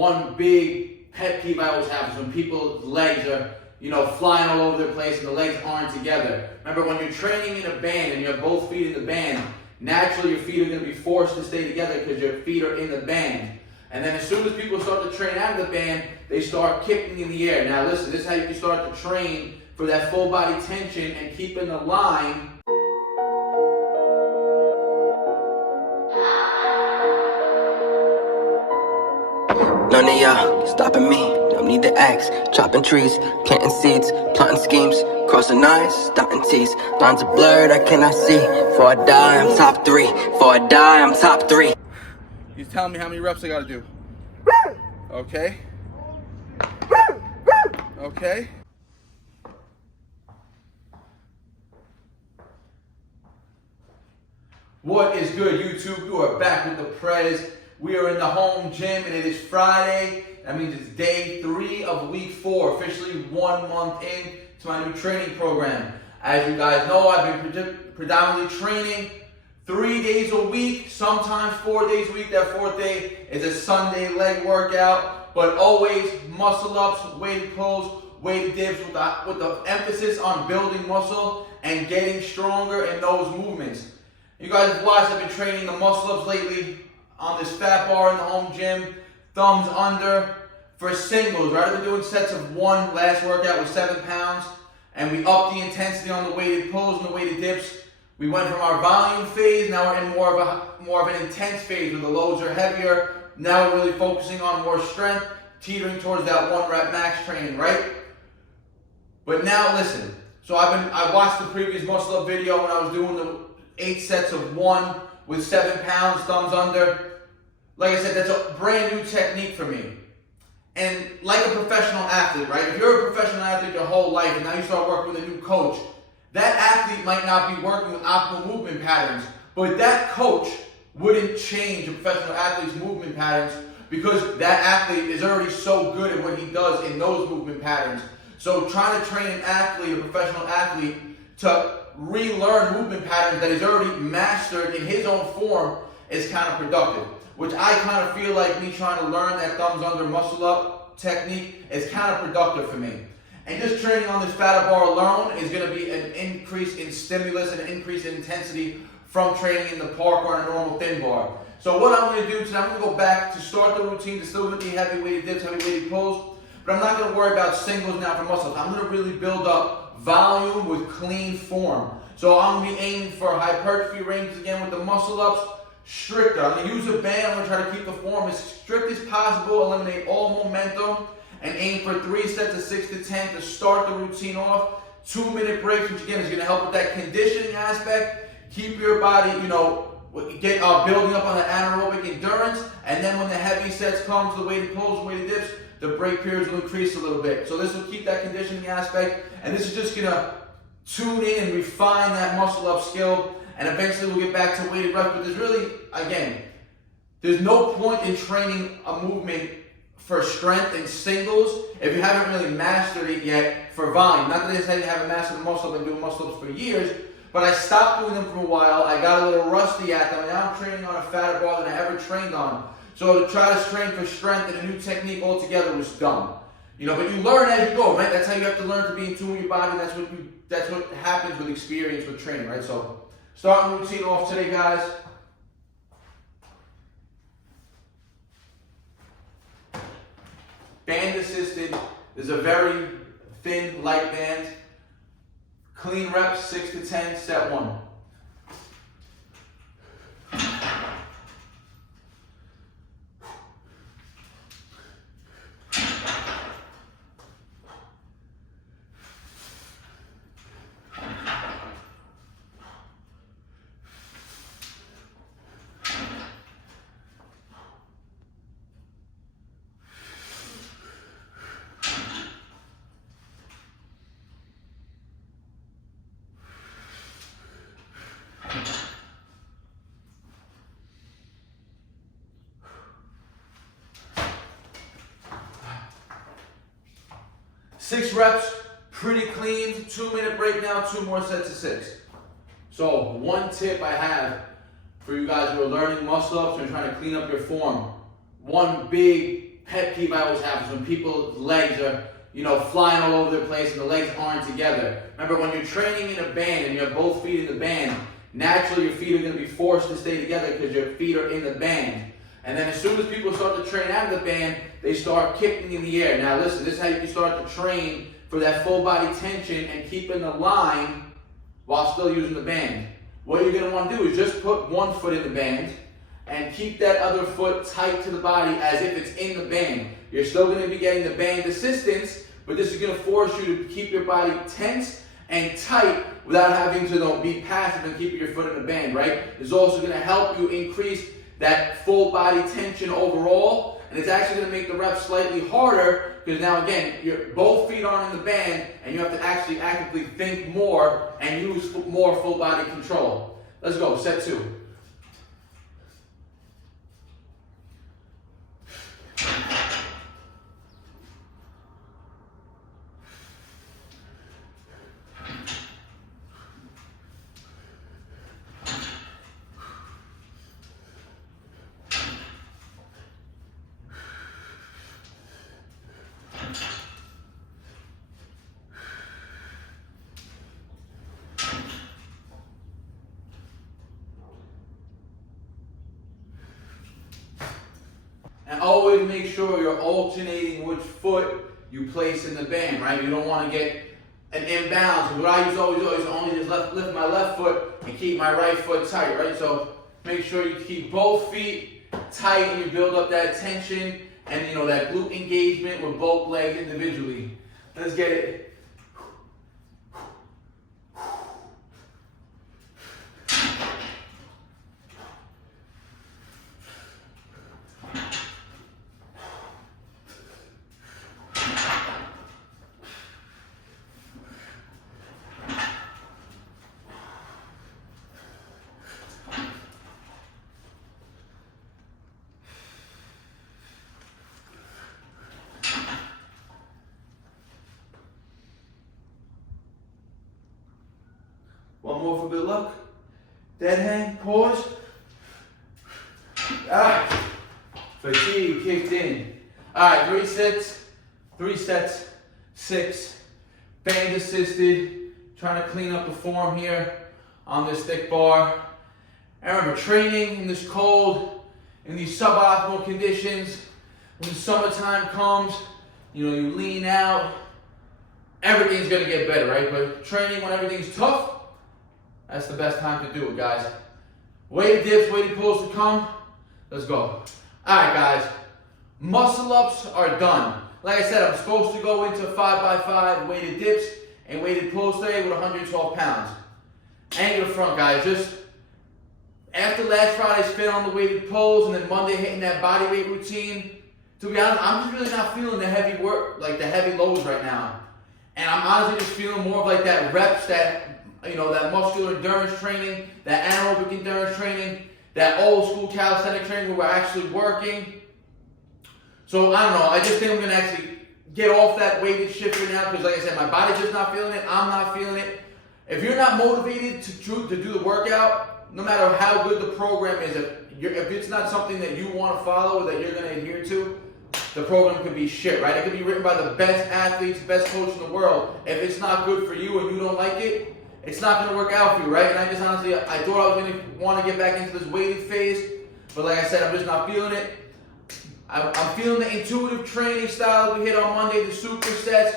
One big pet peeve I always have is when people's legs are, flying all over the place and the legs aren't together. Remember, when you're training in a band and you have both feet in the band, naturally your feet are going to be forced to stay together because your feet are in the band. And then as soon as people start to train out of the band, they start kicking in the air. Now listen, this is how you can start to train for that full body tension and keeping the line. None of y'all stopping me, don't need the axe. Chopping trees, planting seeds, plotting schemes, crossing lines, dotting T's. Lines are blurred, I cannot see. Before I die, I'm top 3. Before I die, I'm top 3. He's telling me how many reps I gotta do. Okay. Okay. What is good, YouTube? You are back with the Prez. We are in the home gym and it is Friday. That means it's day 3 of week 4, officially 1 month in to my new training program. As you guys know, I've been predominantly training 3 days a week, sometimes 4 days a week. That 4th day is a Sunday leg workout, but always muscle ups, weighted pulls, weighted dips with the emphasis on building muscle and getting stronger in those movements. You guys have watched, I've been training the muscle ups lately on this fat bar in the home gym, thumbs under for singles. Rather than doing sets of 1, last workout was 7 pounds, and we upped the intensity on the weighted pulls and the weighted dips. We went from our volume phase, now we're in more of an intense phase where the loads are heavier. Now we're really focusing on more strength, teetering towards that 1 rep max training, right? But now listen, so I watched the previous muscle up video when I was doing the 8 sets of 1 with 7 pounds, thumbs under. Like I said, that's a brand new technique for me. And like a professional athlete, right? If you're a professional athlete your whole life and now you start working with a new coach, that athlete might not be working with optimal movement patterns, but that coach wouldn't change a professional athlete's movement patterns because that athlete is already so good at what he does in those movement patterns. So trying to train an athlete, a professional athlete, to relearn movement patterns that he's already mastered in his own form is counterproductive. Which I kind of feel like me trying to learn that thumbs under muscle up technique is counterproductive for me. And just training on this fatter bar alone is going to be an increase in stimulus and an increase in intensity from training in the park or on a normal thin bar. So what I'm going to do today, I'm going to go back to start the routine. It's still going to be heavy weighted dips, heavy weighted pulls, but I'm not going to worry about singles now for muscle ups. I'm going to really build up volume with clean form. So I'm going to be aiming for hypertrophy ranges again with the muscle ups. Stricter. I'm going to use a band. I'm going to try to keep the form as strict as possible, eliminate all momentum, and aim for 3 sets of 6 to 10 to start the routine off. 2-minute breaks, which again is going to help with that conditioning aspect. Keep your body, get building up on the anaerobic endurance, and then when the heavy sets come to the weighted pulls, weighted dips, the break periods will increase a little bit. So this will keep that conditioning aspect, and this is just going to tune in and refine that muscle up skill. And eventually we'll get back to weighted reps, but there's really, again, there's no point in training a movement for strength in singles if you haven't really mastered it yet for volume. Not that I say you haven't mastered the muscle up and doing muscle ups for years, but I stopped doing them for a while. I got a little rusty at them, and now I'm training on a fatter bar than I ever trained on. So to try to train for strength and a new technique altogether was dumb. But you learn as you go, right? That's how you have to learn to be in tune with your body. That's what happens with experience with training, right? So starting the routine off today, guys. Band assisted. This is a very thin, light band. Clean reps, 6 to 10, set 1. Six reps, pretty clean. 2-minute break now, 2 more sets of 6. So one tip I have for you guys who are learning muscle ups and trying to clean up your form. One big pet peeve I always have is when people's legs are, flying all over the place and the legs aren't together. Remember, when you're training in a band and you have both feet in the band, naturally your feet are going to be forced to stay together because your feet are in the band. And then as soon as people start to train out of the band, they start kicking in the air. Now listen, this is how you can start to train for that full body tension and keeping the line while still using the band. What you're going to want to do is just put one foot in the band and keep that other foot tight to the body as if it's in the band. You're still going to be getting the band assistance, but this is going to force you to keep your body tense and tight without having to be passive and keep your foot in the band, right? It's also going to help you increase that full body tension overall, and it's actually going to make the reps slightly harder because now again, both feet aren't in the band and you have to actually actively think more and use more full body control. Let's go, set 2. And always make sure you're alternating which foot you place in the band, right? You don't want to get an imbalance. What I used to always do is only just lift my left foot and keep my right foot tight, right? So make sure you keep both feet tight and you build up that tension and that glute engagement with both legs individually. Let's get it. One more for good luck. Dead hang, pause. Fatigue kicked in. All right, 3 sets, 6. Band assisted, trying to clean up the form here on this thick bar. And remember, training in this cold, in these suboptimal conditions, when the summertime comes, you lean out, everything's gonna get better, right? But training when everything's tough, that's the best time to do it, guys. Weighted dips, weighted pulls to come. Let's go. All right, guys. Muscle ups are done. Like I said, I'm supposed to go into 5x5 weighted dips and weighted pulls today with 112 pounds. Angle front, guys. Just after last Friday's fit on the weighted pulls and then Monday hitting that body weight routine, to be honest, I'm just really not feeling the heavy work, like the heavy loads right now. And I'm honestly just feeling more of like that reps, that muscular endurance training, that anaerobic endurance training, that old school calisthenic training where we're actually working. So I don't know, I just think I'm going to actually get off that weighted shit for now because like I said, my body's just not feeling it, I'm not feeling it. If you're not motivated to do the workout, no matter how good the program is, if it's not something that you want to follow or that you're going to adhere to, the program could be shit, right? It could be written by the best athletes, best coach in the world. If it's not good for you and you don't like it, it's not going to work out for you, right? And I just honestly, I thought I was going to want to get back into this weighted phase, but like I said, I'm just not feeling it. I'm feeling the intuitive training style we hit on Monday, the supersets,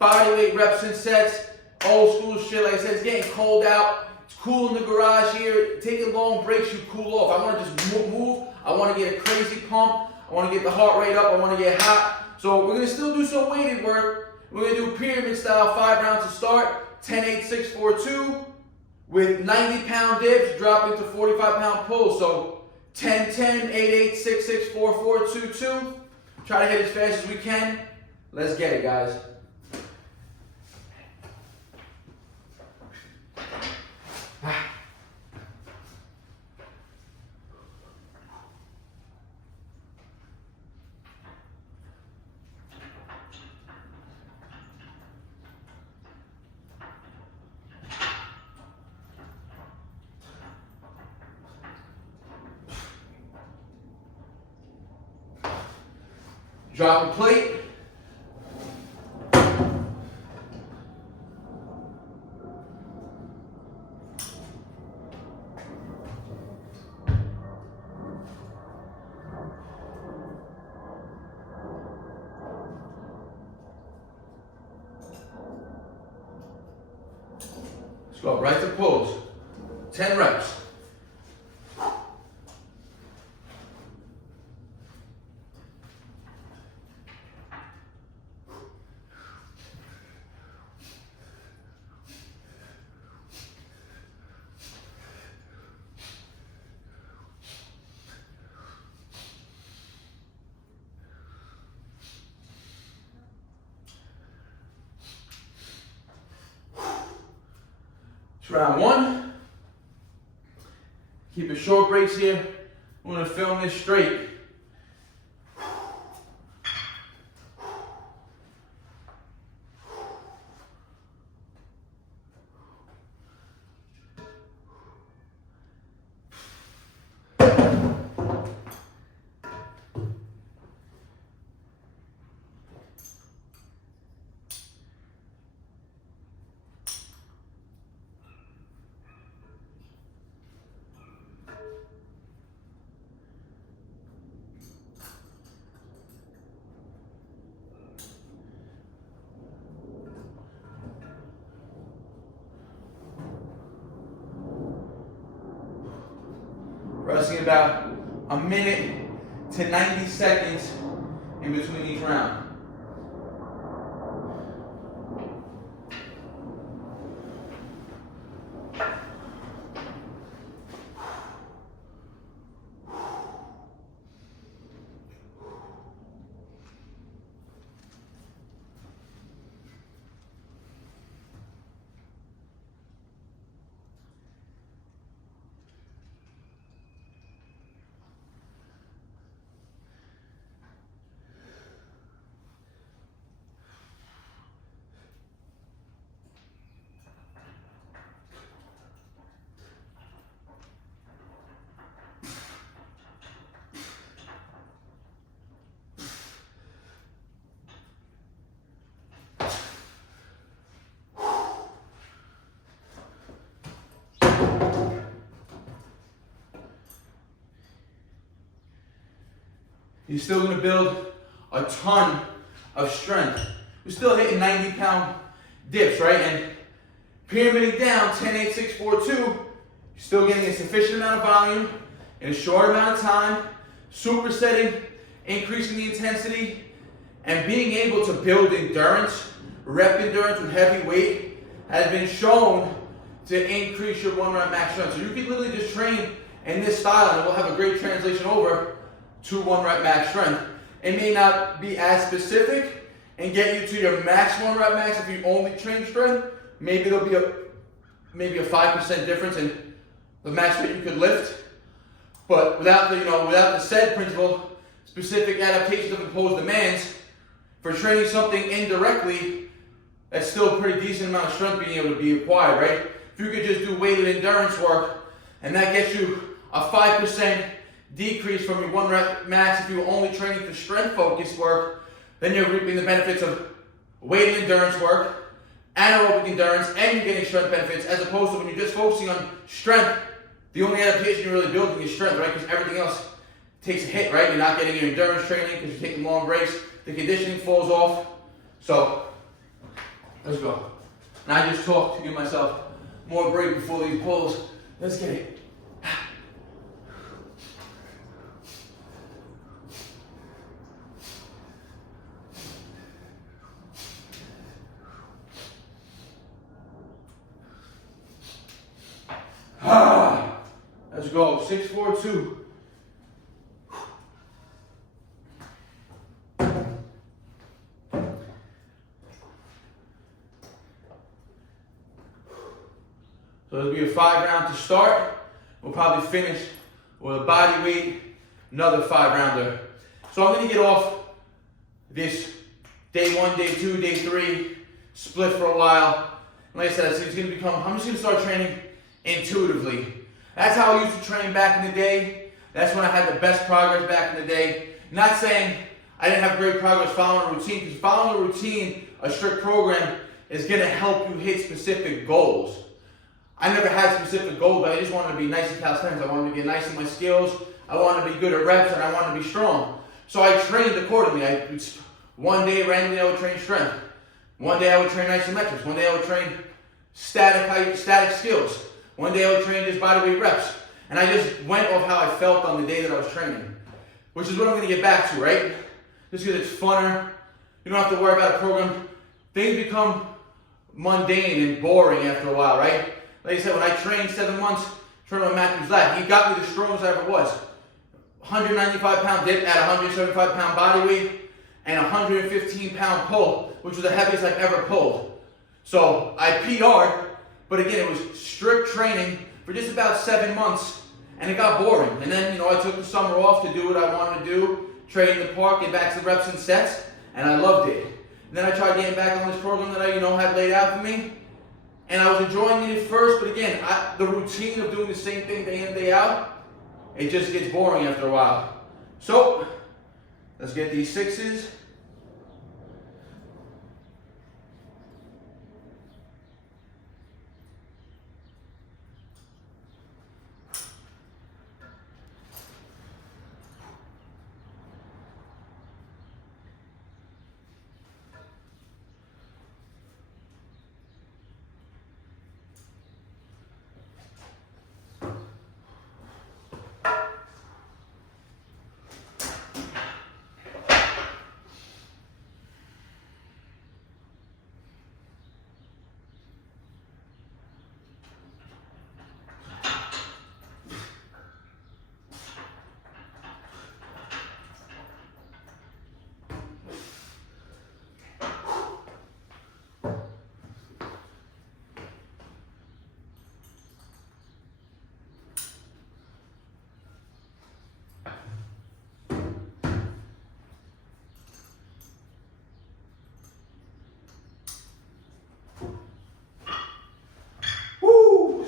bodyweight reps and sets, old school shit. Like I said, it's getting cold out. It's cool in the garage here. Taking long breaks, you cool off. I want to just move. I want to get a crazy pump. I want to get the heart rate up. I want to get hot. So we're going to still do some weighted work. We're going to do pyramid style, 5 rounds to start. 10, 8, 6, 4, 2 with 90-pound dips, dropping to 45-pound pulls. So 10, 10, 8, 8, 6, 6, 4, 4, 2, 2. Try to hit as fast as we can. Let's get it, guys. Drop a plate. Let's go right to pulls. 10 reps. Round one. Keep it short breaks here. We're going to film this straight. Resting about a minute to 90 seconds in between each round. You're still going to build a ton of strength. We're still hitting 90-pound dips, right? And pyramiding down 10, 8, 6, 4, 2, you're still getting a sufficient amount of volume in a short amount of time, supersetting, increasing the intensity, and being able to build endurance, rep endurance with heavy weight has been shown to increase your 1 rep max strength. So you can literally just train in this style and it will have a great translation over to 1 rep max strength. It may not be as specific and get you to your max 1 rep max if you only train strength. Maybe there'll be a 5% difference in the max weight you could lift. But without the SAID principle, specific adaptations of imposed demands, for training something indirectly, that's still a pretty decent amount of strength being able to be acquired, right? If you could just do weighted endurance work and that gets you a 5% decrease from your 1 rep max if you were only training for strength focused work, then you're reaping the benefits of weighted endurance work, anaerobic endurance, and you're getting strength benefits, as opposed to when you're just focusing on strength, the only adaptation you're really building is strength, right? Because everything else takes a hit, right? You're not getting your endurance training because you're taking long breaks, the conditioning falls off. So, let's go. And I just talked to give myself more break before these pulls. Let's get it. Let's go. 6, 4, 2. So it'll be a 5 round to start. We'll probably finish with a body weight, another 5 rounder. So I'm going to get off this day 1, day 2, day 3 split for a while. And like I said, it's going to become, I'm just going to start training intuitively. That's how I used to train back in the day. That's when I had the best progress back in the day. Not saying I didn't have great progress following a routine, because following a routine, a strict program, is going to help you hit specific goals. I never had specific goals, but I just wanted to be nice in calisthenics. I wanted to get nice in my skills. I wanted to be good at reps, and I wanted to be strong. So I trained accordingly. One day randomly I would train strength. One day I would train isometrics. One day I would train static skills. One day I would train just bodyweight reps. And I just went off how I felt on the day that I was training, which is what I'm going to get back to, right? Just because it's funner. You don't have to worry about a program. Things become mundane and boring after a while, right? Like I said, when I trained 7 months, training with Matthew's lab, he got me the strongest I ever was. 195-pound dip at 175-pound body weight and 115-pound pull, which was the heaviest I've ever pulled. So I PR'd, but again, it was strict training for just about 7 months, and it got boring. And then, I took the summer off to do what I wanted to do, train in the park, get back to the reps and sets, and I loved it. And then I tried getting back on this program that I, had laid out for me, and I was enjoying it at first, but again, the routine of doing the same thing day in, day out, it just gets boring after a while. So, let's get these 6s.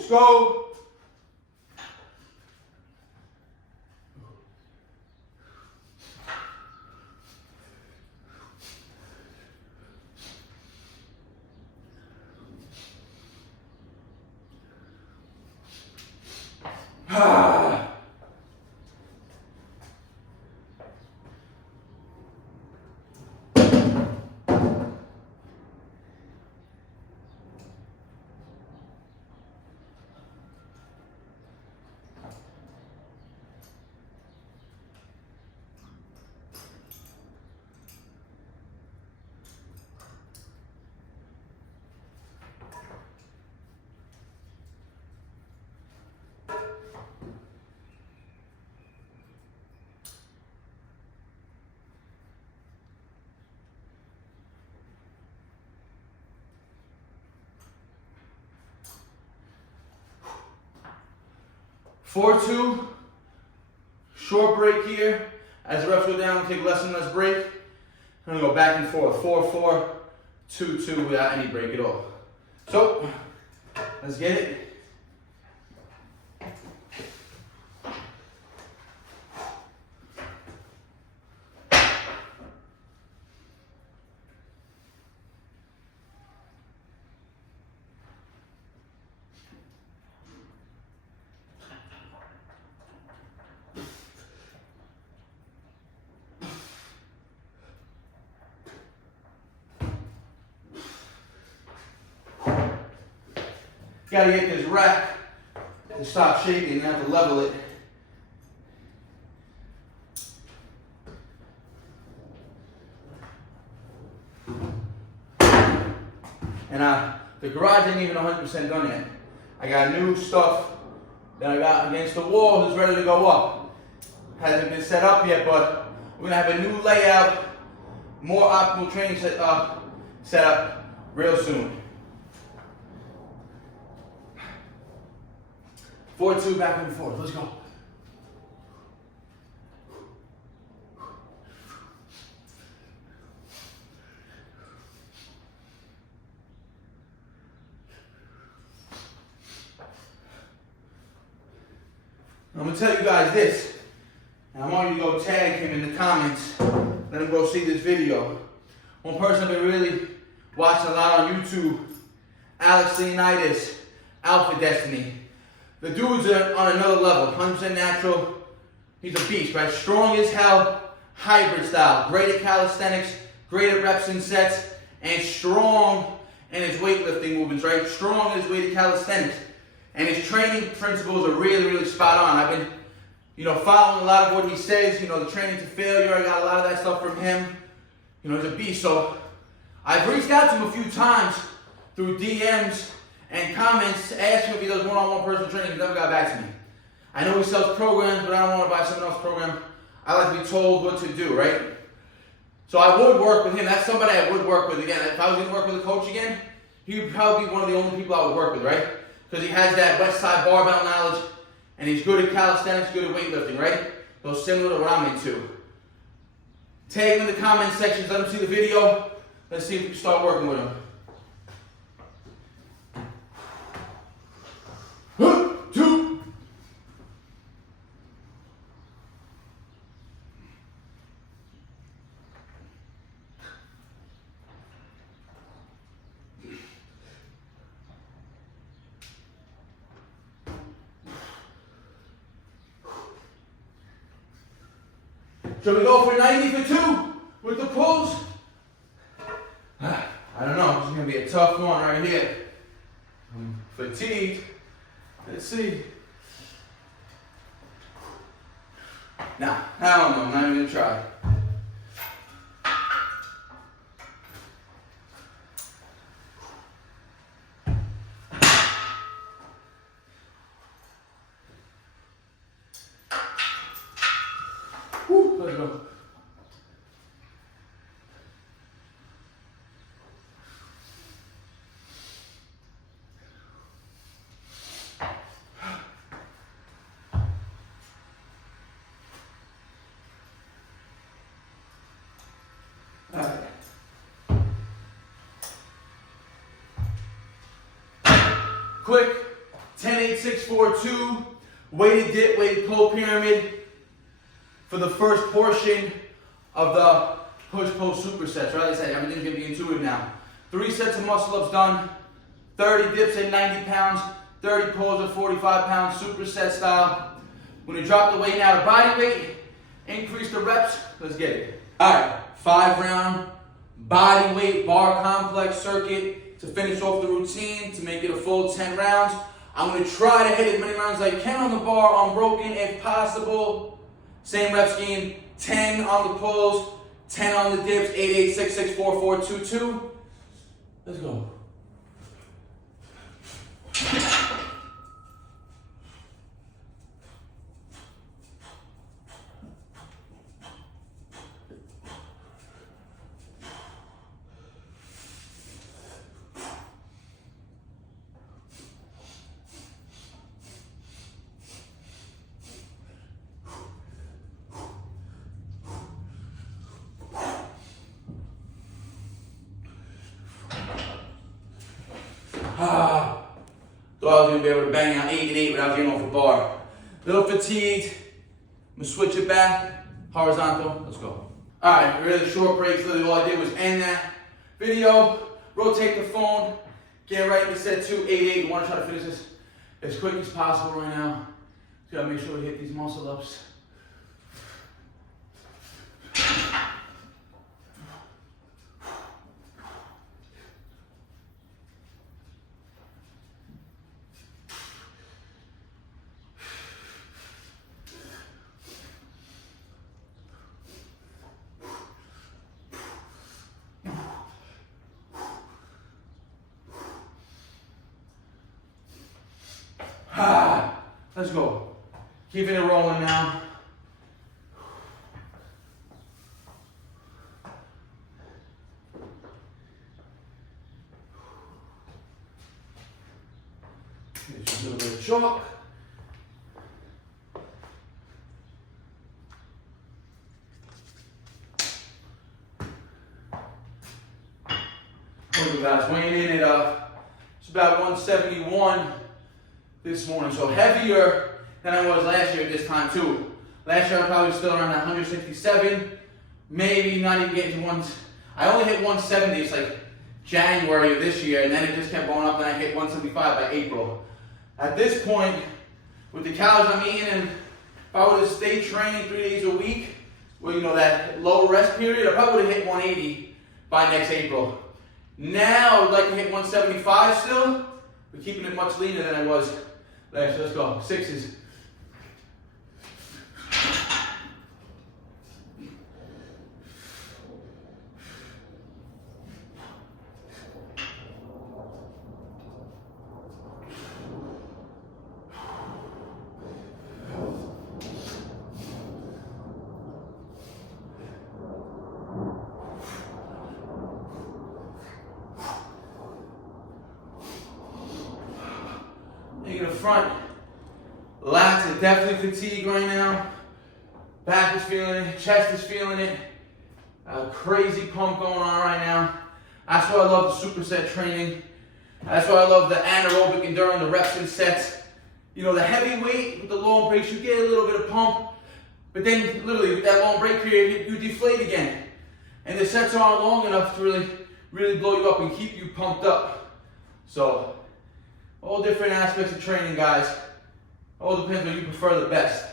Let's go. Four, 2, short break here. As the reps go down, take less and less break. I'm gonna go back and forth. 4, 4, 2, 2 without any break at all. So, let's get it. Gotta get this rack to stop shaking and have to level it. And the garage ain't even 100% done yet. I got new stuff that I got against the wall that's ready to go up. Hasn't been set up yet, but we're gonna have a new layout, more optimal training set up real soon. 4, 2, back and forth. Let's go. I'm gonna tell you guys this, and I want you to go tag him in the comments. let him go see this video. One person I've been really watching a lot on YouTube, Calisthenic, Alpha Destiny. The dude's on another level, 100% natural. He's a beast, right? Strong as hell, hybrid style. Great at calisthenics, great at reps and sets, and strong in his weightlifting movements, right? Strong in his weighted calisthenics. And his training principles are really, really spot on. I've been, following a lot of what he says, the training to failure. I got a lot of that stuff from him. He's a beast. So I've reached out to him a few times through DMs and comments to ask him if he does one-on-one personal training. He never got back to me. I know he sells programs, but I don't want to buy someone else's program. I like to be told what to do, right? So I would work with him. That's somebody I would work with again. If I was going to work with a coach again, he would probably be one of the only people I would work with, right? Because he has that West Side barbell knowledge, and he's good at calisthenics, good at weightlifting, right? So similar to what I'm into. Tag him in the comment sections, let him see the video. Let's see if we can start working with him. Should we go for 90 for 2 with the pulls? I don't know. This is going to be a tough one right here. I'm fatigued. Let's see. Nah, I don't know. I'm not even going to try. Let's go. All right. Quick 10-8-6-4-2 weighted dip, weighted pull pyramid for the first portion of the push-pull supersets, right? Like I said, everything's gonna be intuitive now. 3 sets of muscle-ups done, 30 dips at 90 pounds, 30 pulls at 45 pounds, superset style. We're gonna drop the weight now to body weight, increase the reps, let's get it. All right, 5-round body weight bar complex circuit to finish off the routine, to make it a full 10 rounds. I'm gonna try to hit as many rounds as I can on the bar, unbroken if possible. Same rep scheme, 10 on the pulls, 10 on the dips, 8-8-6-6-4-4-2-2. Let's go. Thought I was going to be able to bang out 8 and 8 without getting off the bar. Little fatigued. I'm going to switch it back. Horizontal. Let's go. Alright, really short breaks. Literally all I did was end that video. Rotate the phone. Get right into set 2, 8-8. You want to try to finish this as quick as possible right now. Just got to make sure we hit these muscle ups. Let's go. Keeping it rolling now. Just a little bit of chalk. Guys, weighing in at it's about 171 this morning, so heavier than I was last year at this time too. Last year I was probably still around 167. maybe not even getting to one. I only hit 170. It's like January of this year, and then it just kept going up, and I hit 175 by April. At this point, with the calories I'm eating, and if I would have stayed training 3 days a week, well, you know, that low rest period, I probably would have hit 180 by next April. Now, I'd like to hit 175 still, but keeping it much leaner than I was last. Let's go. Sixes. In the front, lats are definitely fatigued right now. Back is feeling it, chest is feeling it. A crazy pump going on right now. That's why I love the superset training. That's why I love the anaerobic and during the reps and sets. You know, the heavy weight with the long breaks, you get a little bit of pump, but then literally with that long break period, you deflate again. And the sets aren't long enough to really blow you up and keep you pumped up. So, all different aspects of training, guys. All depends on you prefer the best.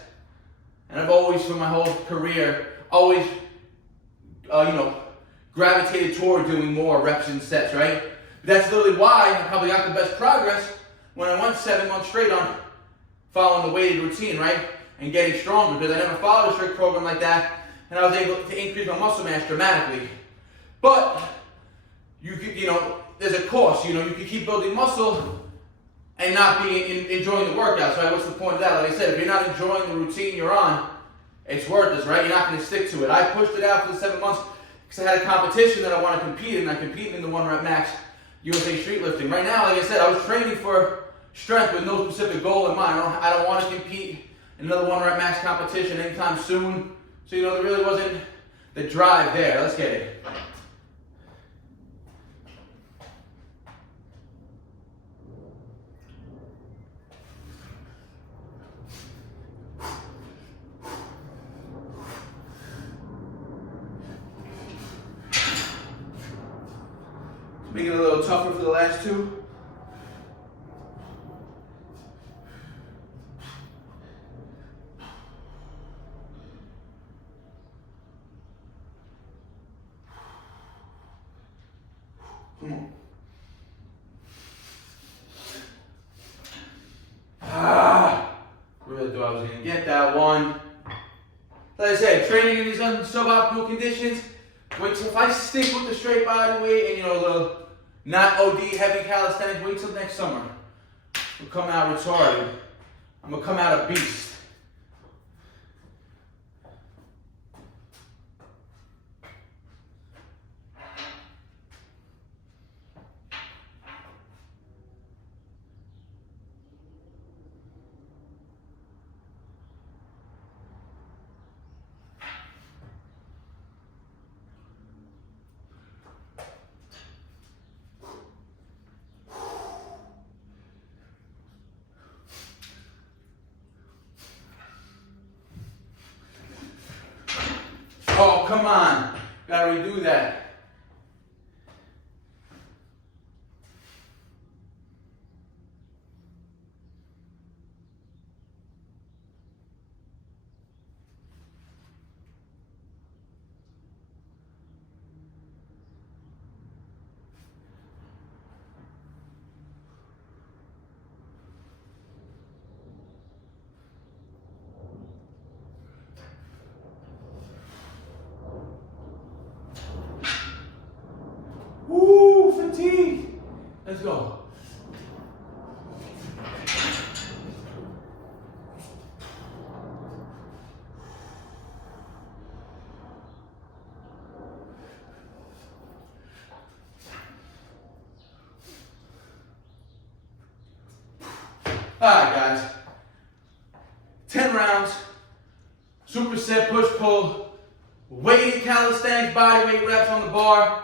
And I've always, for my whole career, always, gravitated toward doing more reps and sets, right? But that's literally why I probably got the best progress when I went 7 months straight on following the weighted routine, right? And getting stronger, because I never followed a strict program like that, and I was able to increase my muscle mass dramatically. But you could, there's a cost. You can keep building muscle and not be enjoying the workouts, right? What's the point of that? Like I said, if you're not enjoying the routine you're on, it's worthless, right? You're not going to stick to it. I pushed it out for the 7 months because I had a competition that I want to compete in. I competed in the 1 rep max USA street lifting. Right now, like I said, I was training for strength with no specific goal in mind. I don't want to compete in another 1 rep max competition anytime soon. So, there really wasn't the drive there. Let's get it. Make it a little tougher for the last 2. Come on. Really thought I was going to get that one. Like I said, training in these suboptimal conditions, which if I stick with the straight body weight and the not OD heavy calisthenics, wait till next summer. We'll come out retarded. I'm gonna come out a beast. Oh, come on. Gotta redo that. Woo, fatigue. Let's go. Alright guys, 10 rounds, superset push-pull, weighted calisthenics, bodyweight reps on the bar,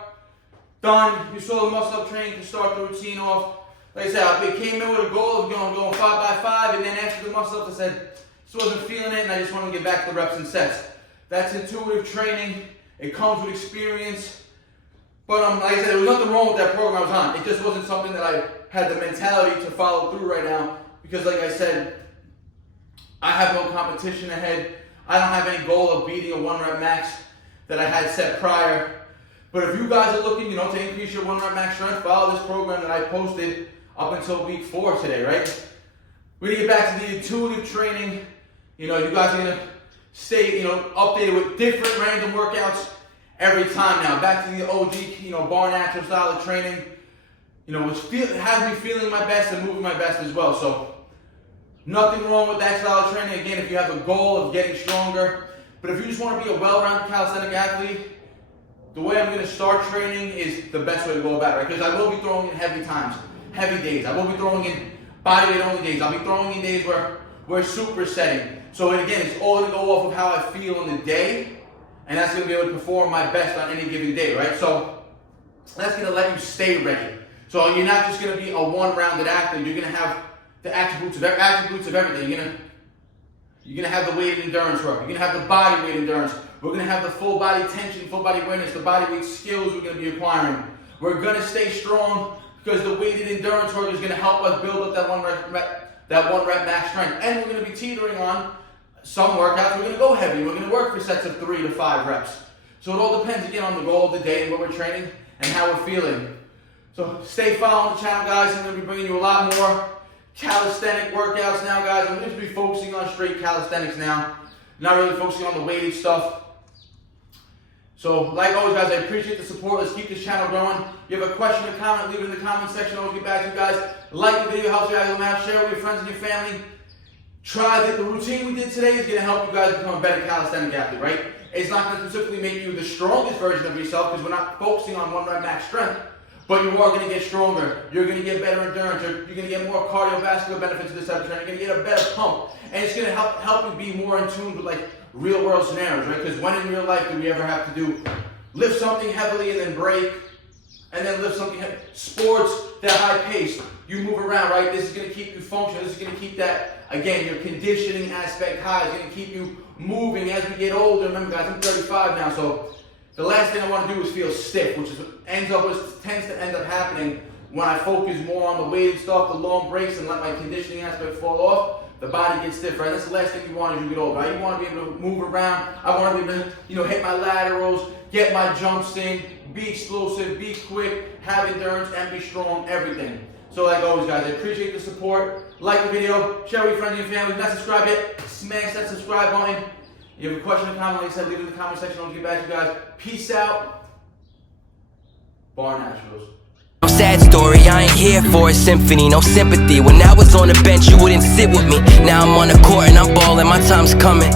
done. You saw the muscle-up training to start the routine off. Like I said, I came in with a goal of going 5 by 5, and then after the muscle-up I said, just wasn't feeling it, and I just wanted to get back to the reps and sets. That's intuitive training. It comes with experience. But like I said, there was nothing wrong with that program I was on. It just wasn't something that I had the mentality to follow through right now. Because like I said, I have no competition ahead. I don't have any goal of beating a 1 rep max that I had set prior. But if you guys are looking, to increase your 1 rep max strength, follow this program that I posted up until week 4 today, right? We're gonna get back to the intuitive training. You guys are gonna stay, updated with different random workouts every time now. Back to the OG, bar natural style of training. Which has me feeling my best and moving my best as well. So nothing wrong with that style of training. Again, if you have a goal of getting stronger, but if you just want to be a well-rounded calisthenic athlete, the way I'm going to start training is the best way to go about it, right? Because I will be throwing in heavy times, heavy days. I will be throwing in bodyweight only days. I'll be throwing in days where we're supersetting. So again, it's all going to go off of how I feel on the day, and that's going to be able to perform my best on any given day, right? So that's going to let you stay ready. So you're not just going to be a one-rounded athlete. You're going to have the attributes of everything. You're going to have the weighted endurance work. You're going to have the body weight endurance. We're going to have the full body tension, full body awareness, the body weight skills we're going to be acquiring. We're going to stay strong because the weighted endurance work is going to help us build up that one rep max strength. And we're going to be teetering on some workouts. We're going to go heavy. We're going to work for sets of 3 to 5 reps. So it all depends, again, on the goal of the day and what we're training and how we're feeling. So stay following the channel, guys. I'm going to be bringing you a lot more calisthenic workouts now, guys. I'm going to be focusing on straight calisthenics now. Not really focusing on the weighted stuff. So, like always, guys, I appreciate the support. Let's keep this channel growing. If you have a question or comment, leave it in the comment section. I'll always get back to you guys. Like the video, helps you guys out. Share with your friends and your family. Try the routine we did today is going to help you guys become a better calisthenic athlete, right? It's not going to specifically make you the strongest version of yourself because we're not focusing on 1 rep max strength. But you are going to get stronger. You're going to get better endurance. You're going to get more cardiovascular benefits of this type of training. You're going to get a better pump. And it's going to help you be more in tune with real world scenarios, right? Because when in real life do we ever have to lift something heavily and then break, and then lift something heavy? Sports, that high pace, you move around, right? This is going to keep you functional. This is going to keep that, again, your conditioning aspect high. It's going to keep you moving as we get older. Remember, guys, I'm 35 now, so the last thing I want to do is feel stiff, which tends to end up happening when I focus more on the weighted stuff, the long breaks, and let my conditioning aspect fall off. The body gets stiff, right? That's the last thing you want as you get older, right? You want to be able to move around. I want to be able to, hit my laterals, get my jumps in, be explosive, be quick, have endurance, and be strong, everything. So like always, guys, I appreciate the support. Like the video, share with your friends and your family. If you're not subscribed yet, smash that subscribe button. If you have a question or comment, like I said, leave it in the comment section. I'll get back to you guys. Peace out. Barnaturals. No sad story, I ain't here for a symphony, no sympathy. When I was on the bench, you wouldn't sit with me. Now I'm on the court and I'm balling, my time's coming.